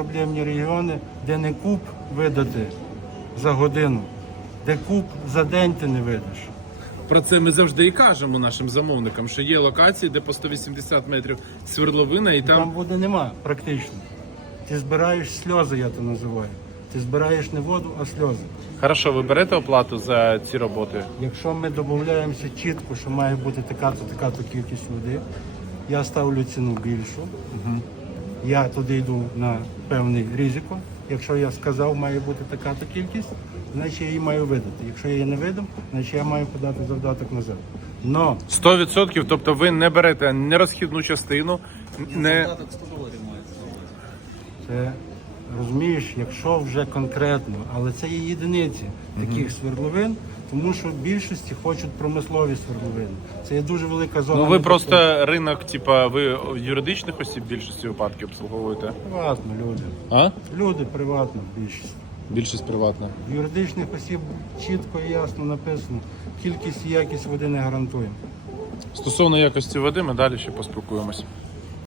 Проблемні регіони, де не куб видати за годину, де куб за день ти не видаш. Про це ми завжди і кажемо нашим замовникам, що є локації, де по 180 метрів свердловина, і Там там води нема практично. Ти збираєш сльози, я то називаю. Ти збираєш не воду, а сльози. хорошо, ви берете оплату за ці роботи. Якщо ми домовляємося чітко, що має бути така-то, така-то кількість води, я ставлю ціну більшу. Я туди йду на певний ризико. Якщо я сказав, має бути така-то кількість, значить я її маю видати. Якщо я її не видам, значить я маю подати завдаток назад. Но 100%, тобто ви не берете не розхідну частину, не Це розумієш, якщо вже конкретно, але це є єдиниці таких свердловин, тому що в більшості хочуть промислові свердловини. Це є дуже велика зона. ну ви просто ринок, типа ви юридичних осіб в більшості випадків обслуговуєте. приватно люди. А? Люди приватно більшість. Більшість приватна. Юридичних осіб чітко і ясно написано. Кількість і якість води не гарантуємо. Стосовно якості води, ми далі ще поспілкуємось.